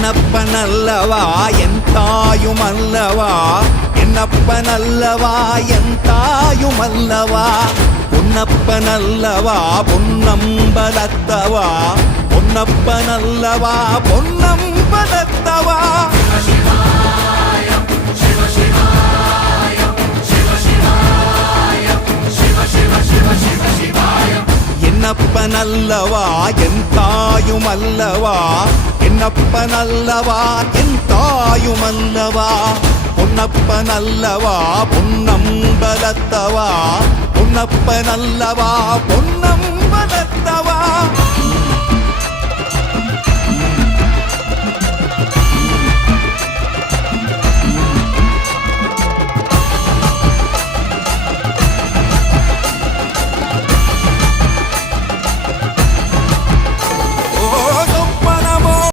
என்னப்பனல்லவா என் தாயுமல்லவா என்னப்பனல்லவா என் தாயுமல்லவா பொன்னப்பனல்லவா பொன்னம்பலத்தவா பொன்னப்பனல்லவா பொன்னம்பலத்தவா என்னப்பனல்லவா என் தாயுமல்லவா என்னப்பனல்லவா என் தாயுமல்லவா பொன்னப்பனல்லவா பொன்னம்பலத்தவா பொன்னப்பனல்லவா பொன்னம்பலத்தவா